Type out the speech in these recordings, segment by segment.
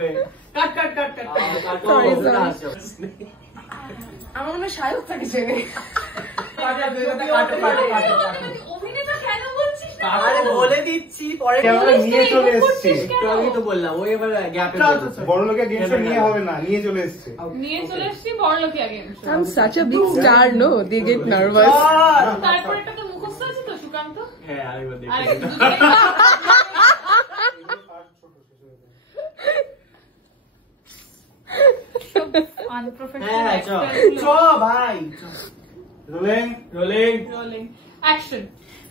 হবে। কাট কাট কাট কাট আমার মনে হয় শাহরুখ খান চেনে। বলে দিচ্ছি পরে নিয়ে চলে এসছে। আমি তো বললাম ওই এবার গ্যাপে বড় লোকের গেম শো নিয়ে হবে না, নিয়ে চলে এসছে। বড়লোকিয়া game show. I'm such a big star, no? They get nervous. তারপর একটা তো মুখস্থ আছে তো সুকান্ত। হ্যাঁ আরেকবার দেখি।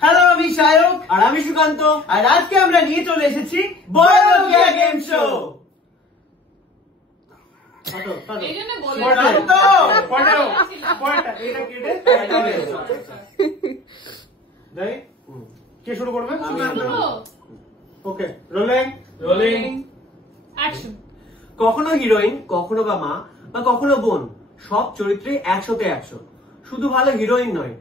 হ্যালো, আমি শাহরুখ আর আমি সুকান্ত, আর আজকে আমরা নিয়ে চলে এসেছি বড়লোকিয়া গেম শো। কে শুরু করবে? ওকে, রোলিং রোলিং অ্যাকশন। কখনো হিরোইন, কখনো বা মা, বা কখনো বোন, সব চরিত্রে 100তে 100। শুধু ভালো হিরোইন নয়,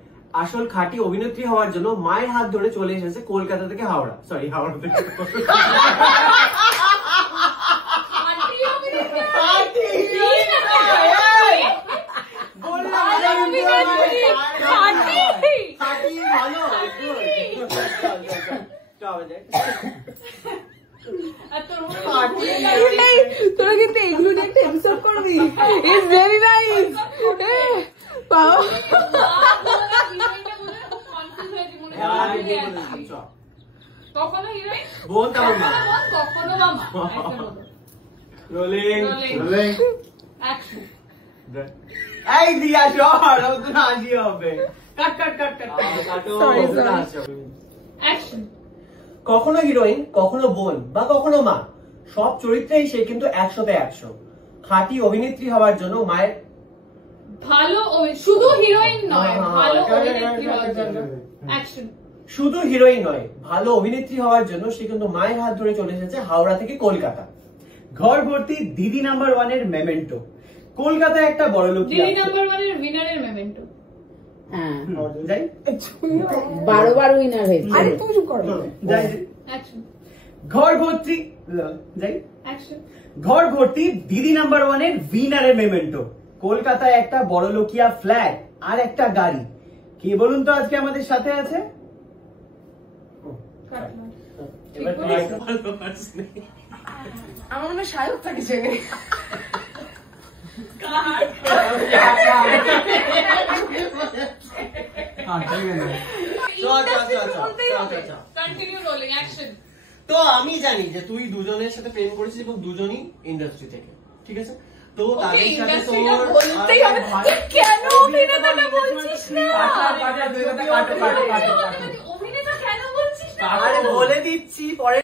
আসল খাঁটি অভিনেত্রী হওয়ার জন্য মায়ের হাত ধরে চলে এসেছে কলকাতা থেকে হাওড়া, সরি হাওড়া থেকে তোরা কিন্তু এগুলো নিয়ে একটা এপিসোড করবি। It's very nice. কখনো হিরোইন, বোন, তারপর মা, কখনো মামা। Rolling rolling action. এই দিয়া শহর ও তো হাসি হবে। কাট কাট কাট কাট Sorry. অ্যাকশন। কখনো হিরোইন, কখনো বোন, বা কখনো মা, সব চরিত্রেই সে কিন্তু 100তে 100। খাঁটি অভিনেত্রী হওয়ার জন্য মায়ের ভালো শুধু হিরোইন নয়, ভালো অভিনেত্রী হওয়ার জন্য। অ্যাকশন। শুধু হিরোইন নয়, ভালো অভিনেত্রী হওয়ার জন্য সে কিন্তু মায়ের হাত ধরে চলে এসেছে হাওড়া থেকে কলকাতা। ঘর ভর্তি দিদি নাম্বার 1 এর মেমেন্টো, কলকাতায় একটা বড়লোকিয়া। দিদি নাম্বার 1 এর উইনারের মেমেন্টো। হ্যাঁ যাই 12বার উইনার হয়েছে। আরে তুমি চুপ করো। যাই অ্যাকশন। ঘর ভর্তি যাই অ্যাকশন। ঘর ভর্তি দিদি নাম্বার 1 এর উইনারের মেমেন্টো, কলকাতায় একটা বড়লোকিয়া ফ্ল্যাট আর একটা গাড়ি। কে বলুন তো আজকে আমাদের সাথে আছে? আমার মনে হয় শাহরুখ খান চেনে। তো আমি জানি যে তুই দুজনের সাথে প্রেম করেছিস এবং দুজনই ইন্ডাস্ট্রি থেকে, ঠিক আছে? তো তাদের সাথে কেন অভিনেতাটা বলছিস না? বলে দিচ্ছি